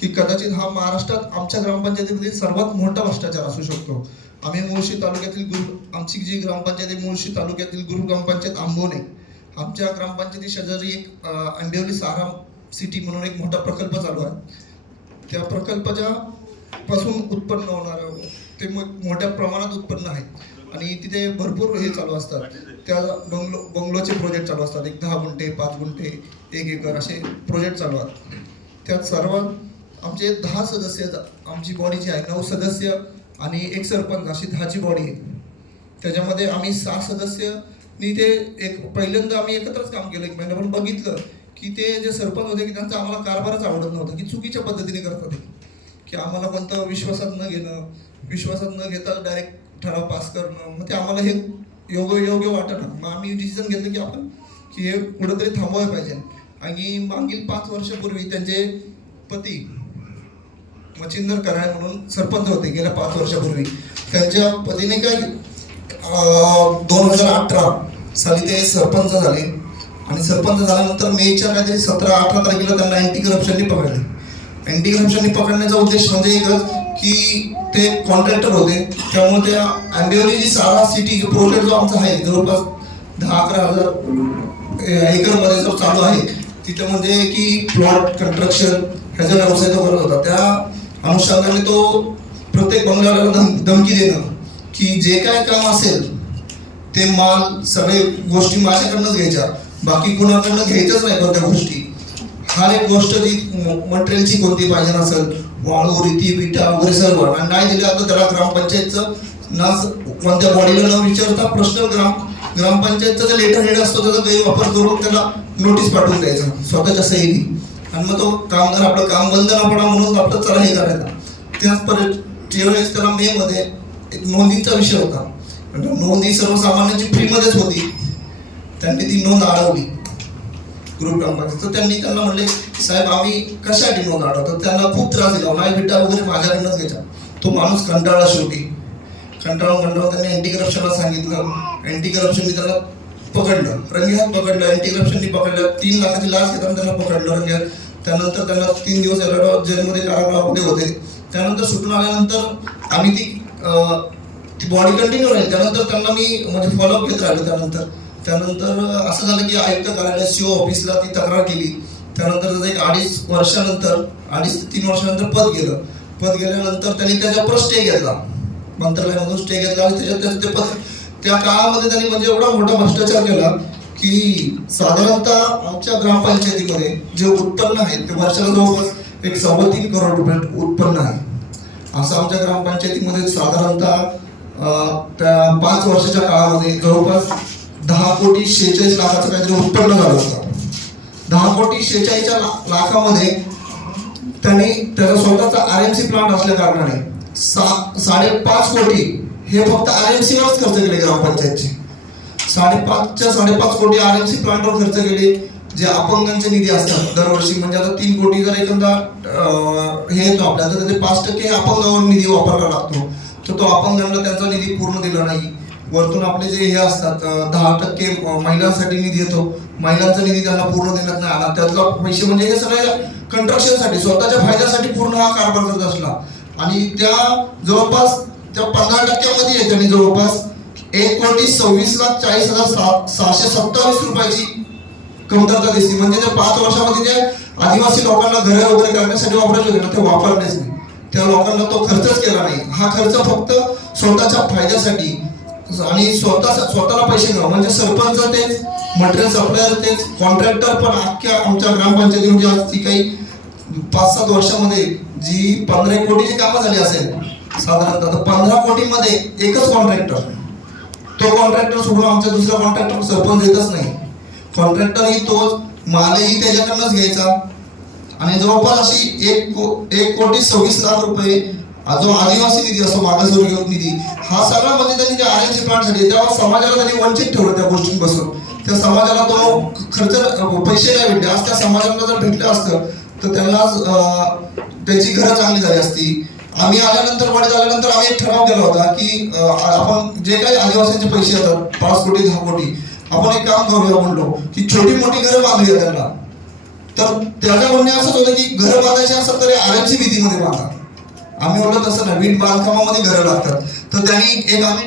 की कदाचित हा महाराष्ट्रात आमच्या ग्रामपंचायतीमधील सर्वात मोठा भ्रष्टाचार असू शकतो. आम्ही मुळशी तालुक्यातील गुरु आमची जी ग्रामपंचायत आहे मुळशी तालुक्यातील गुरु ग्रामपंचायत आंबोने. आमच्या ग्रामपंचायती शेजारी एक अं, आंबिवली सारा सिटी म्हणून एक मोठा प्रकल्प चालू आहे. त्या प्रकल्पाच्या पासून उत्पन्न होणारं ते मोठ्या प्रमाणात उत्पन्न आहे. आणि तिथे भरपूर हे चालू असतात. त्या बंगलो बंगलोचे प्रोजेक्ट चालू असतात. एक दहा गुंठे पाच गुंठे एक एकर असे प्रोजेक्ट चालू आहेत. त्यात सर्व आमचे दहा सदस्य आमची बॉडी जी आहे. नऊ सदस्य आणि एक सरपंच अशी दहाची बॉडी आहे. त्याच्यामध्ये आम्ही सहा सदस्यनी ते एक पहिल्यांदा आम्ही एकत्रच काम केलं एक महिना पण बघितलं की ते जे सरपंच होते की त्यांचा आम्हाला कारभारच आवडत नव्हता की चुकीच्या पद्धतीने करतात ते. की आम्हाला कोणतं विश्वासात न घेणं विश्वासात न घेता डायरेक्ट ठराव पास करणं मग ते आम्हाला हे योग्य योग्य वाटत मग आम्ही डिसिजन घेतलं की आपण की हे कुठंतरी थांबवायला पाहिजे. आणि मागील पाच वर्षापूर्वी त्यांचे पती मच्छिंदर कराय म्हणून सरपंच होते गेल्या पाच वर्षापूर्वी. त्यांच्या पतीने काय दोन हजार अठरा साली ते सरपंच झाले. आणि सरपंच झाल्यानंतर मेच्या काहीतरी सतरा अठरा तारखेला त्यांना अँटी करप्शननी पकडले. अँटी करप्शननी पकडण्याचा उद्देश म्हणजे एकच की ते कॉन्ट्रॅक्टर होते. त्यामुळे त्या आंबिवली जी सारा सिटी प्रोजेक्ट जो आमचा आहे जवळपास दहा अकरा हजार एकरमध्ये जो चालू आहे तिथं म्हणजे की प्लॉट कन्स्ट्रक्शन ह्याचा व्यवसाय तो करत होता. त्या अनुषंगाने तो प्रत्येक बंगल्याला धम धमकी देणं की जे काय काम असेल ते माल सगळे गोष्टी माझ्याकडनंच घ्यायच्या. बाकी कुणाकडनं घ्यायच्याच नाही कोणत्या गोष्टी. हर एक गोष्ट जी मटेरियलची कोणती पाहिजे नसेल वाळू रीती विटा वगैरे सर्व आणि नाही दिलं आता त्याला ग्रामपंचायतचं ना कोणत्या बॉडीला न विचारता प्रश्न ग्राम ग्रामपंचायतचा जर लेटर हेड असतो त्याचा गैरवापर करून त्याला नोटीस पाठवून द्यायचा. स्वतःच्या सहीने. आणि मग तो कामगार आपलं काम बंद न पडा म्हणून आपलं चला हे करायचा. त्याच परत त्यावेळेस त्याला मे मध्ये एक नोंदीचा विषय होता. नोंदी सर्वसामान्यांची फ्रीमध्येच होती. त्यांनी ती नोंद अडवली ग्रुप ग्रामपंचायत तर त्यांनी त्यांना म्हणले साहेब आम्ही कशासाठी नोंद अडवतो त्यांना खूप त्रास दिला. माझ्या बिटा वगैरे माझ्याकडनंच घ्यायचा तो माणूस कंटाळा शेवटी. कंटाळून कंटाळून त्यांनी अँटी करप्शनला सांगितलं. अँटी करप्शननी त्याला पकडलं. रंगेहात पकडलं. अँटी करप्शननी पकडलं. तीन लाखाची लाच घेताना त्यांना पकडलं रंगेहात. त्यानंतर त्यांना तीन दिवस एलर्ट जेलमध्ये कारागृहामध्ये होते. त्यानंतर सुटून आल्यानंतर आम्ही ती ती बॉडी कंटिन्यू राहील. त्यानंतर त्यांना मी म्हणजे फॉलोअप घेत राहिलो त्यानंतर. त्यानंतर असं झालं की आयुक्त कार्यालय सीओ ऑफिसला ती तक्रार केली. त्यानंतर त्याचं एक अडीच वर्षानंतर अडीच ते तीन वर्षानंतर पद गेलं. पद गेल्यानंतर त्यांनी त्याच्यावर स्टे घेतला. मंत्रालयामधून स्टे घेतला आणि त्याच्यात ते पत्र त्या काळामध्ये त्यांनी म्हणजे एवढा मोठा भ्रष्टाचार केला की साधारणतः आमच्या ग्रामपंचायतीमध्ये जे उत्पन्न आहे ते वर्षाला जवळपास एक सव्वा तीन करोड रुपये उत्पन्न आहे. असं आमच्या ग्रामपंचायतीमध्ये साधारणतः त्या पाच वर्षाच्या काळामध्ये जवळपास दहा कोटी शेहेचाळीस लाखाचं काहीतरी उत्पन्न झालं होतं. दहा कोटी शेहेचाळीसच्या लाखामध्ये त्यांनी त्याचा स्वतःचा आर एम सी प्लांट असल्या कारणाने साडेपाच कोटी. हे फक्त आर एम सीवरच खर्च केले ग्रामपंचायतचे. साडेपाचच्या साडेपाच कोटी आर एम सी प्लांटवर खर्च केले जे अपंगांचे निधी असतात. दरवर्षी म्हणजे आता तीन कोटी जर एखादा हे येतो आपल्या तर त्याचे पाच टक्के अपंगावर निधी वापरावा लागतो. तर तो अपंगांना त्यांचा निधी पूर्ण दिला नाही. वरतून आपले जे हे असतात दहा टक्के महिलांसाठी निधी येतो. महिलांचा निधी त्यांना पूर्ण देण्यात नाही आला. त्यातला पैसे म्हणजे हे सगळ्या कंट्रक्शनसाठी स्वतःच्या फायद्यासाठी पूर्ण हा कारभार करत असला. आणि त्या जवळपास त्या पंधरा टक्क्यामध्ये आहे त्यांनी जवळपास. एक कोटी सव्वीस लाख चाळीस हजार सहाशे सत्तावीस रुपयाची कमतरता दिसते म्हणजे त्या पाच वर्षामध्ये जे आदिवासी लोकांना घरे वगैरे करण्यासाठी वापरायचे होते ना ते वापरलेच नाही. त्या लोकांना तो खर्चच केला नाही. हा खर्च फक्त स्वतःच्या फायद्यासाठी आणि स्वतः स्वतःला पैसे घ्या म्हणजे सरपंच तेच मटेरियल सप्लायर तेच कॉन्ट्रॅक्टर पण अख्ख्या आमच्या ग्रामपंचायतीमध्ये आज ती काही पाच सात वर्षामध्ये जी पंधरा एक कोटीची कामं झाली असेल साधारणतः तर पंधरा कोटीमध्ये एकच कॉन्ट्रॅक्टर तो कॉन्ट्रॅक्टर सोडून आमचा दुसरा कॉन्ट्रॅक्टर सरपंच येतच नाही. कॉन्ट्रॅक्टर ही तोच मालही त्याच्याकडनंच घ्यायचा. आणि जवळपास अशी एक को एक कोटी सव्वीस लाख रुपये हा जो आदिवासी निधी असतो मागासवर्गीय निधी हा सगळा म्हणजे त्यांनी जे आर एम झाले प्लांटसाठी तेव्हा समाजाला त्यांनी वंचित ठेवलं त्या गोष्टींपासून. त्या समाजाला तो खर्च पैसे नाही भेटले. आज त्या समाजाला जर भेटलं असतं तर त्यांना त्याची घरं चांगली झाली असती. आम्ही आल्यानंतर वाढ झाल्यानंतर आम्ही एक ठराव केला होता की आपण जे काही आदिवासींचे पैसे येतात पाच कोटी दहा कोटी आपण एक काम करूया म्हणलो की छोटी मोठी घरं बांधूया त्यांना. तर त्याचं म्हणणे असंच होतं की घर बांधायचे असतात तर आरएमसी भीतीमध्ये बांधा आम्ही बोललो तसं नाही वीट बांधकामामध्ये घरं लागतात. तर त्यांनी एक आम्ही